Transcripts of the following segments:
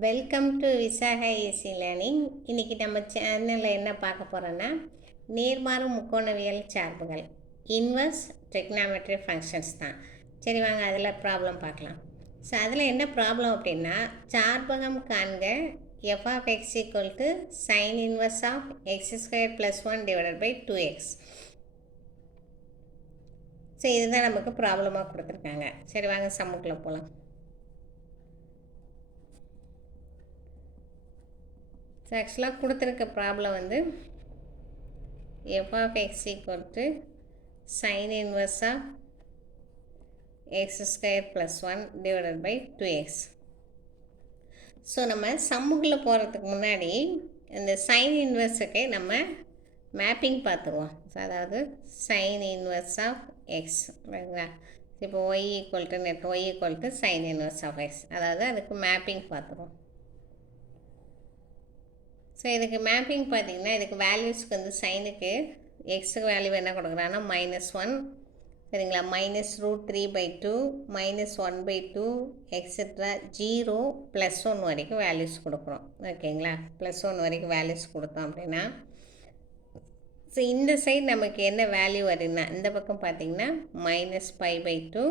Welcome to Visakha AC learning இன்றைக்கி நம்ம சேனலில் என்ன பார்க்க போகிறோன்னா நேர்மாறு முக்கோணவியல் சார்புகள் இன்வர்ஸ் டெக்னாமெட்ரி ஃபங்க்ஷன்ஸ் தான். சரி வாங்க அதில் ப்ராப்ளம் பார்க்கலாம். ஸோ அதில் என்ன ப்ராப்ளம் அப்படின்னா சார்பகம் காண்க f of x equal to sine inverse of x square plus one divided by two x so இதுதான் நமக்கு ப்ராப்ளமாக கொடுத்துருக்காங்க. சரி வாங்க சம்முக்குள்ளே போகலாம் ஸோ ஆக்சுவலாக கொடுத்துருக்க ப்ராப்ளம் வந்து f of x equal to sine inverse of x square plus one divided by two x so நம்ம சம்முக்குள்ளே போகிறதுக்கு முன்னாடி இந்த சைன் இன்வர்ஸுக்கு நம்ம மேப்பிங் பார்த்துருவோம். ஸோ அதாவது சைன் இன்வர்ஸ் ஆஃப் எக்ஸ் சரிங்களா? இப்போ y equal to net y equal to sine inverse of x அதாவது அதுக்கு மேப்பிங் பார்த்துருவோம். ஸோ இதுக்கு மேப்பிங் பார்த்தீங்கன்னா இதுக்கு வேல்யூஸ்க்கு வந்து சைனுக்கு எக்ஸுக்கு வேல்யூ என்ன கொடுக்குறாங்கன்னா மைனஸ் ஒன் சரிங்களா? Minus root three by two minus one by two extra zero plus one வரைக்கும் வேல்யூஸ் கொடுக்குறோம். ஓகேங்களா? ப்ளஸ் ஒன் வரைக்கும் வேல்யூஸ் கொடுத்தோம் அப்படின்னா ஸோ இந்த சைடு நமக்கு என்ன வேல்யூ வருதுன்னா இந்த பக்கம் பார்த்தீங்கன்னா minus five by two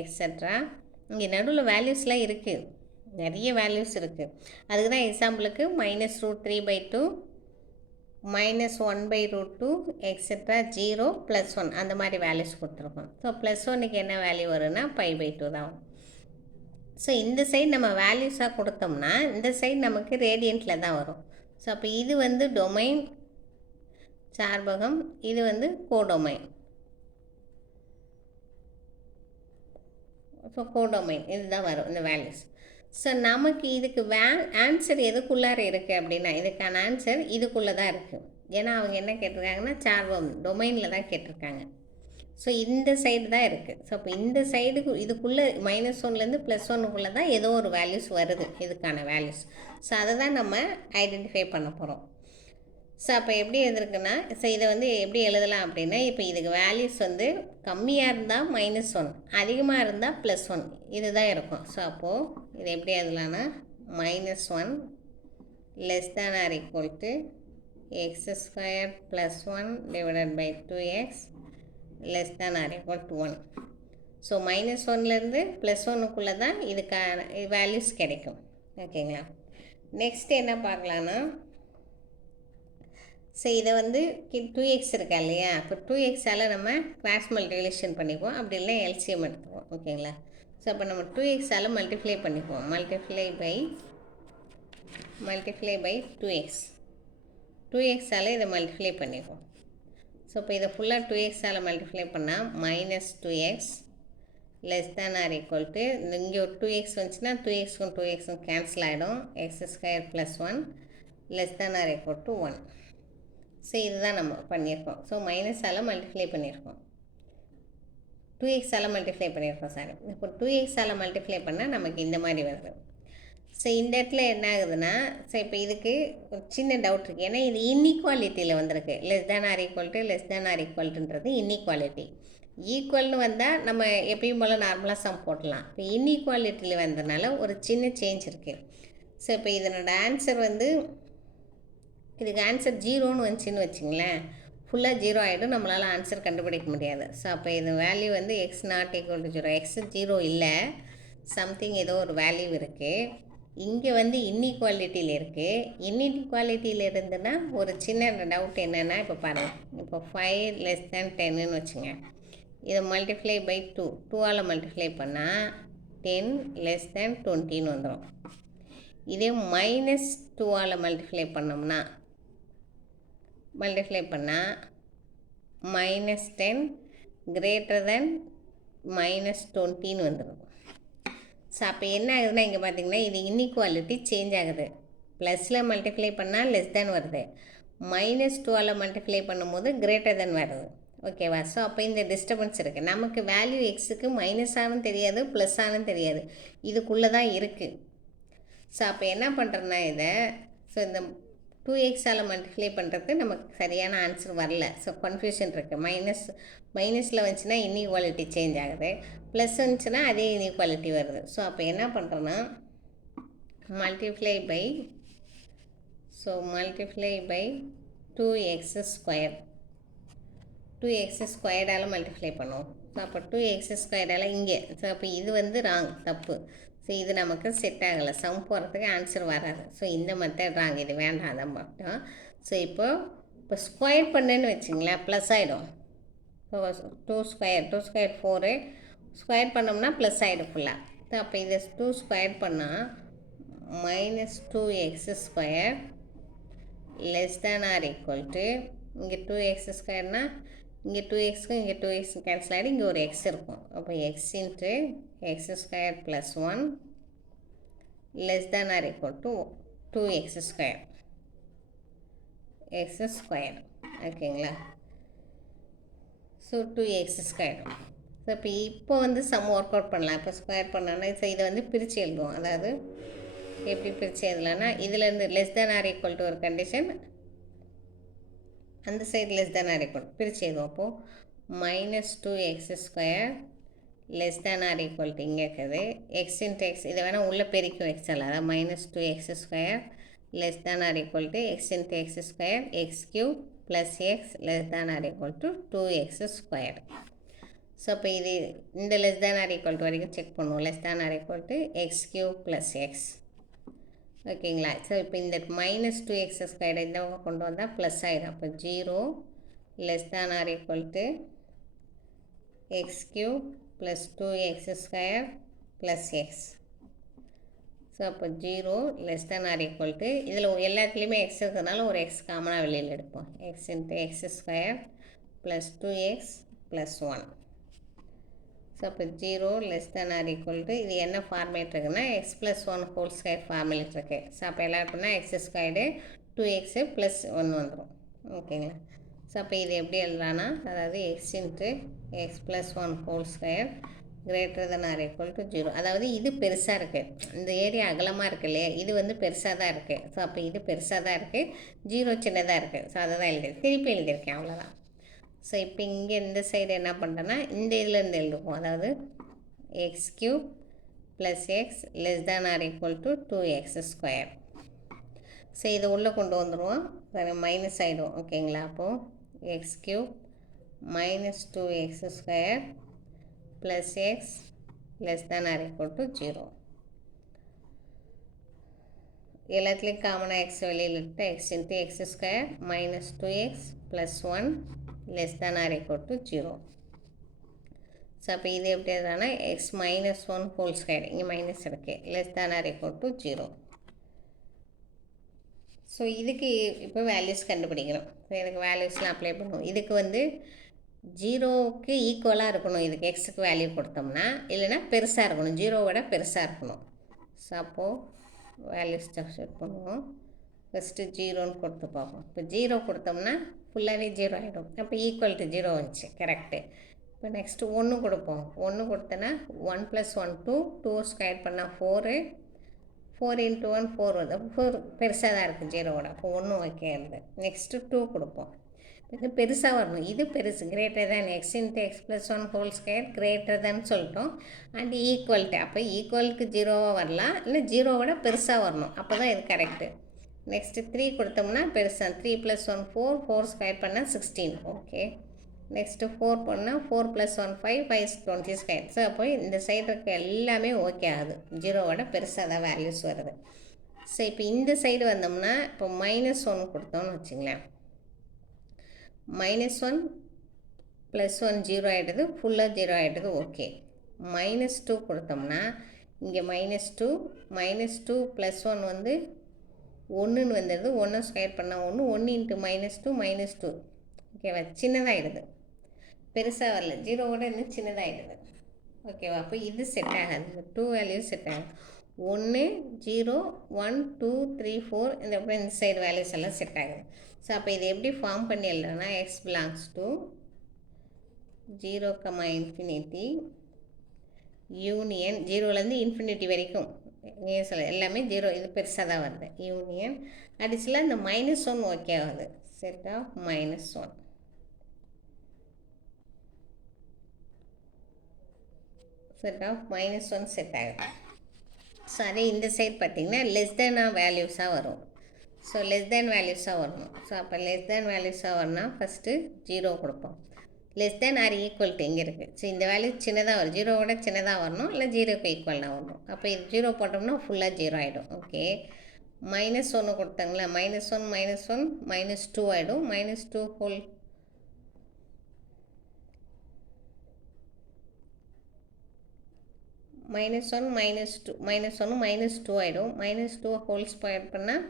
extra இங்கே நடுவில் வேல்யூஸ்லாம் இருக்குது நிறைய வேல்யூஸ் இருக்குது அதுக்கு தான் எக்ஸாம்பிளுக்கு minus root three by two minus one by root two extra zero plus one அந்த மாதிரி வேல்யூஸ் கொடுத்துருக்கோம். ஸோ ப்ளஸ் ஒன்னுக்கு என்ன வேல்யூ வரும்னா ஃபைவ் பை டூ தான். ஸோ இந்த சைடு நம்ம வேல்யூஸாக கொடுத்தோம்னா இந்த சைடு நமக்கு ரேடியண்ட்டில் தான் வரும். ஸோ அப்போ இது வந்து டொமைன் சார்பகம் இது வந்து கோடொமைன் ஸோ கோடொமைன் இதுதான் வரும் இந்த வேல்யூஸ் ஸோ நமக்கு இதுக்கு வே ஆன்சர் எதுக்குள்ளார இருக்குது அப்படின்னா இதுக்கான ஆன்சர் இதுக்குள்ளே தான் இருக்குது ஏன்னா அவங்க என்ன கேட்டிருக்காங்கன்னா சார்வம் டொமைனில் தான் கேட்டிருக்காங்க. ஸோ இந்த சைடு தான் இருக்குது ஸோ அப்போ இந்த சைடுக்கு இதுக்குள்ளே மைனஸ் ஒன்லேருந்து ப்ளஸ் ஒன்னுக்குள்ளே தான் ஏதோ ஒரு வேல்யூஸ் வருது இதுக்கான வேல்யூஸ் ஸோ அதை தான் நம்ம ஐடென்டிஃபை பண்ண போகிறோம் ஸோ அப்போ எப்படி எழுதுருக்குன்னா ஸோ இதை வந்து எப்படி எழுதலாம் அப்படின்னா இப்போ இதுக்கு வேல்யூஸ் வந்து கம்மியாக இருந்தால் மைனஸ் ஒன் அதிகமாக இருந்தால் ப்ளஸ் ஒன் இதுதான் இருக்கும். ஸோ அப்போது இது எப்படி எழுதலாம்னா minus one less than or equal to x square plus one divided by two x less than or equal to one so minus ஒன்லேருந்து ப்ளஸ் ஒன்னுக்குள்ளே தான் இதுக்கான வேல்யூஸ் கிடைக்கும். ஓகேங்களா நெக்ஸ்ட் என்ன பார்க்கலான்னா ஸோ இதை வந்து டூ எக்ஸ் இருக்கா இல்லையா? இப்போ டூ எக்ஸால் நம்ம கிராஸ் மல்டிப்ளிகேஷன் பண்ணிக்குவோம். அப்படி இல்லை எல்சிஎம் எடுத்துக்குவோம். ஓகேங்களா? ஸோ அப்போ நம்ம டூ எக்ஸால் மல்டிப்ளை பண்ணிக்குவோம். Multiply by multiply by two x two எக்ஸால் இதை மல்டிப்ளை பண்ணிக்குவோம். ஸோ இப்போ இதை ஃபுல்லாக டூ எக்ஸால் மல்டிப்ளை பண்ணால் minus two x less than or equal to இங்கே ஒரு டூ எக்ஸ் வந்துச்சுன்னா டூ எக்ஸும் டூ எக்ஸும் கேன்சல் ஆகிடும் x square plus one less than or equal to one so இதுதான் நம்ம பண்ணியிருக்கோம். ஸோ மைனஸால் மல்டிப்ளை பண்ணியிருக்கோம். டூ எக்ஸால் மல்டிப்ளை பண்ணியிருக்கோம் சார் இப்போ டூ எக்ஸால் மல்டிப்ளை பண்ணால் நமக்கு இந்த மாதிரி வருது. ஸோ இந்த இடத்துல என்ன ஆகுதுன்னா ஸோ இப்போ இதுக்கு ஒரு சின்ன டவுட் இருக்குது ஏன்னா இது இன்இக்வாலிட்டியில் வந்திருக்கு. Less than or equal to less than or ஈக்குவல்ட்டுன்றது inequality ஈக்குவல்னு வந்தால் நம்ம எப்பயும் போல் நார்மலாக சம் போடலாம். இப்போ இன்இக்வாலிட்டியில் வந்ததுனால ஒரு சின்ன சேஞ்ச் இருக்குது ஸோ இப்போ இதனோட ஆன்சர் வந்து இதுக்கு ஆன்சர் ஜீரோன்னு வந்துச்சுன்னு வச்சிங்களேன். ஃபுல்லாக ஜீரோ ஆகிடும் நம்மளால் ஆன்சர் கண்டுபிடிக்க முடியாது. ஸோ அப்போ இது வேல்யூ வந்து x not equal to zero x zero இல்லை. சம்திங் ஏதோ ஒரு வேல்யூ இருக்குது இங்கே வந்து இன்இக்வாலிட்டியில் இருக்குது இன்இக்வாலிட்டியில் இருந்துன்னா ஒரு சின்ன டவுட் என்னென்னா இப்போ பாருங்கள் இப்போ ஃபைவ் லெஸ் தேன் டென்னுன்னு வச்சுங்க. இதை மல்டிப்ளை பை டூ டூவால் மல்டிப்ளை பண்ணால் டென் லெஸ் தேன் டுவெண்ட்டின்னு வந்துடும் இதே மைனஸ் டூவால் மல்டிப்ளை பண்ணோம்னா மல்டிப்ளை பண்ணால் minus ten greater than minus டுவெண்ட்டின்னு வந்துடும் ஸோ அப்போ என்ன ஆகுதுன்னா இங்கே பார்த்தீங்கன்னா இது இன்இக்வாலிட்டி சேஞ்ச் ஆகுது. ப்ளஸில் மல்டிப்ளை பண்ணால் லெஸ் தேன் வருது. மைனஸ் டூவால் மல்டிப்ளை பண்ணும்போது கிரேட்டர் தென் வருது. ஓகேவா ஸோ அப்போ இந்த டிஸ்டர்பன்ஸ் இருக்குது நமக்கு வேல்யூ எக்ஸுக்கு மைனஸாகவும் தெரியாது ப்ளஸ்ஸானும் தெரியாது. இதுக்குள்ளே தான் இருக்குது ஸோ அப்போ என்ன பண்ணுறேன்னா இதை ஸோ இந்த டூ எக்ஸால் மல்டிப்ளை பண்ணுறதுக்கு நமக்கு சரியான ஆன்சர் வரல. ஸோ கன்ஃபியூஷன் இருக்குது மைனஸ் மைனஸில் வந்துச்சுன்னா இன்இக்வாலிட்டி சேஞ்ச் ஆகுது. ப்ளஸ் வந்துச்சுன்னா அதே இன்இக்வாலிட்டி வருது. ஸோ அப்போ என்ன பண்ணுறோன்னா multiply by so multiply by two x square two x ஸ்கொயர்டால் multiply பண்ணுவோம். ஸோ அப்போ டூ எக்ஸ் ஸ்கொயர்டால் இங்கே. ஸோ அப்போ இது வந்து ராங் தப்பு. ஸோ இது நமக்கு செட் ஆகலை. சம் போகிறதுக்கு ஆன்சர் வராது. ஸோ இந்த மெத்தட் ராங் இது வேண்டாம். அதை மட்டும் ஸோ இப்போ இப்போ ஸ்கொயர் பண்ணுன்னு வச்சிங்களேன். ப்ளஸ் ஆகிடும் இப்போ two square two square four square பண்ணோம்னா ப்ளஸ் ஆகிடும் ஃபுல்லாக அப்போ இதை டூ ஸ்கொயர் பண்ணால் minus two x square less than or equal to இங்கே டூ எக்ஸ் ஸ்கொயர்னால் இங்கே டூ எக்ஸ்க்கும் இங்கே டூ எக்ஸ் கேன்சல் ஆகிடும் இங்கே ஒரு எக்ஸ் இருக்கும். அப்போ x into x square plus one less than or equal to two x square x square ஓகேங்களா so two x square so இப்போ இப்போ வந்து சம் ஒர்க் அவுட் பண்ணலாம். இப்போ ஸ்கொயர் பண்ணோன்னா ஸோ இதை வந்து பிரித்து எழுதுவோம். அதாவது எப்படி பிரித்து எழுதலாம்னா இதுலேருந்து less than or equal to ஒரு கண்டிஷன் அந்த side less than or equal பிரித்து எழுதுவோம் அப்போது minus two x square less than or equal இங்கே இருக்குது. எக்ஸ் இன்ட்டு எக்ஸ் இதை வேணால் உள்ளே பெருக்கும் எக்ஸ் அல்ல அதாவது minus two x square less than or equal x x into x square x cube plus x less than or equal to 2x square. So இப்போ இது இந்த less than or equal to வரைக்கும் check பண்ணுவோம். Less than or equal to x cube plus x ஓகேங்களா? So இப்போ இந்த minus two x square இந்த பக்கம் கொண்டு வந்தால் ப்ளஸ் ஆகிடும் அப்போ zero less than or equal to x cube plus two x square plus x so அப்போ zero less than or equal to இதில் எல்லாத்துலேயுமே எக்ஸ் இருக்கிறதுனால ஒரு எக்ஸ் காமனாக வெளியில் எடுப்போம். X into x square plus two x plus one so அப்போ zero less than or equal to இது என்ன ஃபார்மேட் இருக்குன்னா x plus one whole square format இருக்குது ஸோ அப்போ எல்லாருக்குன்னா x squared two x plus one வந்துடும் ஓகேங்களா ஸோ அப்போ இது எப்படி எழுதலான்னா அதாவது x into x plus one whole square greater than or equal to zero அதாவது இது பெருசாக இருக்குது இந்த ஏரியா அகலமாக இருக்கு இல்லையா? இது வந்து பெருசாக தான் இருக்குது ஸோ அப்போ இது பெருசாக தான் இருக்குது ஜீரோ சின்னதாக இருக்குது ஸோ அதை தான் எழுதிருக்கேன் திருப்பி எழுதியிருக்கேன். அவ்வளோதான் ஸோ இப்போ இங்கே இந்த சைடு என்ன பண்ணுறேன்னா இந்த இதுலேருந்து எழுதுவோம். அதாவது x cube plus x less than or equal to two x square so இதை உள்ளே கொண்டு வந்துடுவோம் மைனஸ் ஆகிடும் ஓகேங்களா அப்போது x cube minus two x square plus x less than or equal to zero எல்லாத்துலேயும் காமனாக எக்ஸ் வெளியில் எடுத்து x into x square minus two x plus one less than or equal to zero so அப்போ இது எப்படி எதுனா x minus one whole square இங்கே minus இருக்குது less than or equal to zero so இதுக்கு இப்போ வேல்யூஸ் கண்டுபிடிக்கிறோம் ஸோ இதுக்கு வேல்யூஸ்லாம் அப்ளை பண்ணுவோம் இதுக்கு வந்து ஜீரோவுக்கு ஈக்குவலாக இருக்கணும். இதுக்கு எக்ஸுக்கு வேல்யூ கொடுத்தோம்னா இல்லைன்னா பெருசாக இருக்கணும். ஜீரோவோட பெருசாக இருக்கணும். ஸோ அப்போது வேல்யூ செட் பண்ணுவோம். ஃபஸ்ட்டு ஜீரோன்னு கொடுத்து பார்ப்போம். இப்போ ஜீரோ கொடுத்தோம்னா ஃபுல்லாகவே ஜீரோ ஆகிடும் அப்போ ஈக்குவல் டு ஜீரோ வந்துச்சு கரெக்டு இப்போ நெக்ஸ்ட்டு ஒன்று கொடுப்போம். ஒன்று கொடுத்தோன்னா one plus one two two square பண்ணால் four four into one four வந்து ஃபோர் பெருசாக தான் இருக்குது ஜீரோவோட அப்போ ஒன்று வைக்கிறது நெக்ஸ்ட்டு டூ கொடுப்போம். இது பெருசாக வரணும். இது பெருசு. Greater than x into x plus one whole square greater than சொல்லிட்டோம். அண்ட் ஈக்குவல்ட்டு அப்போ ஈக்குவலுக்கு ஜீரோவாக வரலாம். இல்லை ஜீரோவோட பெருசாக வரணும். அப்போ தான் இது கரெக்டு நெக்ஸ்ட்டு த்ரீ கொடுத்தோம்னா பெருசாக three plus one four four square பண்ணால் சிக்ஸ்டீன் ஓகே நெக்ஸ்ட்டு ஃபோர் பண்ணால் four plus one five five twenty square so அப்போ இந்த சைடு இருக்க எல்லாமே ஓகே ஆகுது. ஜீரோவோட பெருசாக தான் வேல்யூஸ் வருது. ஸோ இப்போ இந்த சைடு வந்தோம்னா இப்போ மைனஸ் ஒன் கொடுத்தோம்னு வச்சுங்களேன். Minus one plus one zero ஆகிடுது ஃபுல்லாக ஜீரோ ஆகிடுது ஓகே மைனஸ் டூ கொடுத்தோம்னா இங்கே minus two minus two plus one வந்து ஒன்றுன்னு வந்துடுது ஒன்று ஸ்கொயர் பண்ணால் ஒன்று ஒன்று into minus two minus two ஓகேவா சின்னதாகிடுது பெருசாக வரல. ஜீரோவோட இன்னும் சின்னதாகிடுது ஓகேவா அப்போ இது செட் ஆகாது. டூ வேல்யூ செட் ஆகும் ஒன்று zero one two three four இந்த அப்புறம் இந்த சைடு வேல்யூஸ் எல்லாம் செட் ஆகுது. ஸோ அப்போ இது எப்படி ஃபார்ம் பண்ணி x belongs to zero comma infinity union ஜீரோலேருந்து இன்ஃபினிட்டி வரைக்கும். நியூஸில் எல்லாமே ஜீரோ இது பெருசாக தான் வருது. யூனியன் அடிச்சலாக இந்த மைனஸ் ஒன் ஓகே ஆகுது. Set of minus one set of minus one set ஆகுது. ஸோ அதே இந்த சைட் பார்த்திங்கன்னா லெஸ் தேனாக வேல்யூஸாக வரும். ஸோ லெஸ் தேன் வேல்யூஸாக வரணும். ஸோ அப்போ லெஸ் தேன் வேல்யூஸாக வரணும் ஃபஸ்ட்டு ஜீரோ கொடுப்போம். Less than or equal to இங்கே இருக்குது ஸோ இந்த வேல்யூ சின்னதாக வரும். ஜீரோவோட சின்னதாக வரணும். இல்லை ஜீரோக்கு ஈக்குவலாக வரணும். அப்போ இது ஜீரோ போட்டோம்னா ஃபுல்லாக ஜீரோ ஆகிடும் ஓகே மைனஸ் ஒன்று கொடுத்தாங்களா? Minus one minus one minus two ஆகிடும் minus two whole minus one minus two minus ஒன்று மைனஸ் டூ ஆகிடும் மைனஸ் டூ ஹோல் ஸ்கொயர் பண்ணால்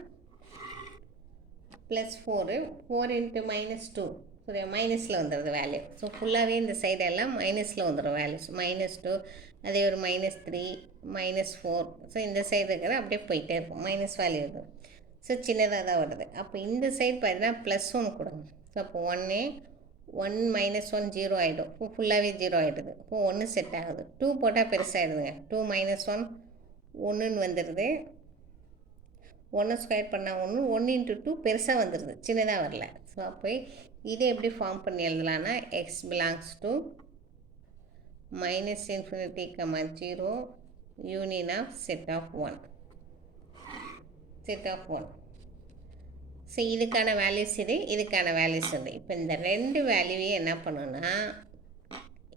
plus four four into minus two so மைனஸில் வந்துடுது வேல்யூ ஸோ ஃபுல்லாகவே இந்த சைடெல்லாம் மைனஸில் வந்துடும் வேல்யூஸ் மைனஸ் டூ அதே ஒரு minus three minus four so இந்த சைடு இருக்கிற அப்படியே போயிட்டே இருக்கும். மைனஸ் வேல்யூ இருக்கும் ஸோ சின்னதாக தான் வருது. அப்போ இந்த சைடு பார்த்தீங்கன்னா ப்ளஸ் ஒன் கொடுங்க. ஸோ அப்போ ஒன்று ஒன் மைனஸ் ஒன் ஜீரோ ஆகிடும் இப்போ ஃபுல்லாகவே ஜீரோ ஆகிடுது இப்போ ஒன்று செட் ஆகுது. டூ போட்டால் பெருசாகிடுதுங்க டூ மைனஸ் ஒன் ஒன்றுன்னு வந்துடுது ஒன்று ஸ்கொயர் பண்ணால் ஒன்று ஒன்று இன்ட்டு டூ பெருசாக வந்துடுது சின்னதாக வரல. ஸோ அப்போ இதை எப்படி ஃபார்ம் பண்ணி எழுதலான்னா x belongs to minus infinity comma zero union of set of one set of one so இதுக்கான வேல்யூஸ் இது இதுக்கான வேல்யூஸ் இது. இப்போ இந்த ரெண்டு வேல்யூவையும் என்ன பண்ணுன்னா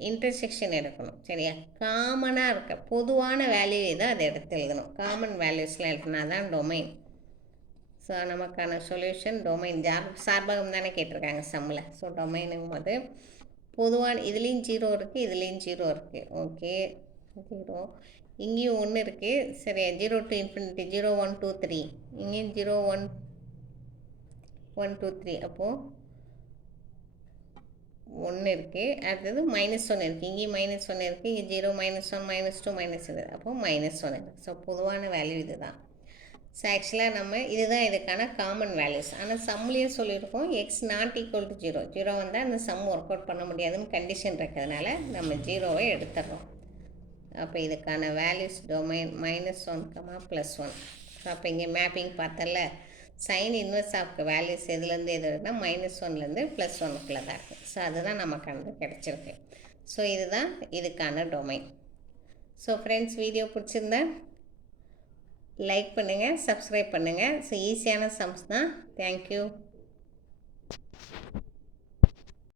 இன்டர்செக்ஷன் எடுக்கணும். சரியா? காமனாக இருக்க பொதுவான வேல்யூ தான் அதை எடுத்து எழுதணும். காமன் வேல்யூஸில் எழுதினா தான் டொமைன் ஸோ நமக்கான சொல்யூஷன் டொமைன் ஜார் சார்பகம் தானே கேட்டிருக்காங்க சம்மில் ஸோ டொமைனுங்கும் போது பொதுவான இதுலேயும் ஜீரோ இருக்குது இதுலேயும் ஜீரோ இருக்குது ஓகே ஜீரோ இங்கேயும் ஒன்று இருக்குது சரியா? Zero two infinity zero one two three இங்கேயும் zero one one two three அப்போது ஒன்று இருக்குது அடுத்தது மைனஸ் ஒன் இருக்குது இங்கேயும் மைனஸ் ஒன் இருக்குது இங்கே zero minus one minus two minus இருக்குது அப்போது மைனஸ் ஒன் இருக்குது ஸோ பொதுவான வேல்யூ இது தான் ஸோ ஆக்சுவலாக நம்ம இதுதான் இதுக்கான காமன் வேல்யூஸ் ஆனால் சம்லேயே சொல்லியிருக்கோம். X not equal to zero zero வந்தால் அந்த சம் ஒர்க் அவுட் பண்ண முடியாதுன்னு கண்டிஷன் இருக்கிறதுனால நம்ம ஜீரோவை எடுத்துடுறோம் அப்போ இதுக்கான values domain minus one comma plus one so அப்போ இங்கே மேப்பிங் பார்த்தல சைன் இன்வெர்ஸ் ஆஃப் வேல்யூஸ் எதுலேருந்து எது இருக்குன்னா மைனஸ் ஒன்லேருந்து ப்ளஸ் ஒனுக்குள்ளே தான் இருக்குது ஸோ அதுதான் நமக்கானது கிடச்சிருக்கு. ஸோ இதுதான் இதுக்கான டொமைன் ஸோ ஃப்ரெண்ட்ஸ் வீடியோ பிடிச்சிருந்தா லைக் பண்ணுங்கள் சப்ஸ்கிரைப் பண்ணுங்கள் ஸோ ஈஸியான சம்ஸ் தான். Thank you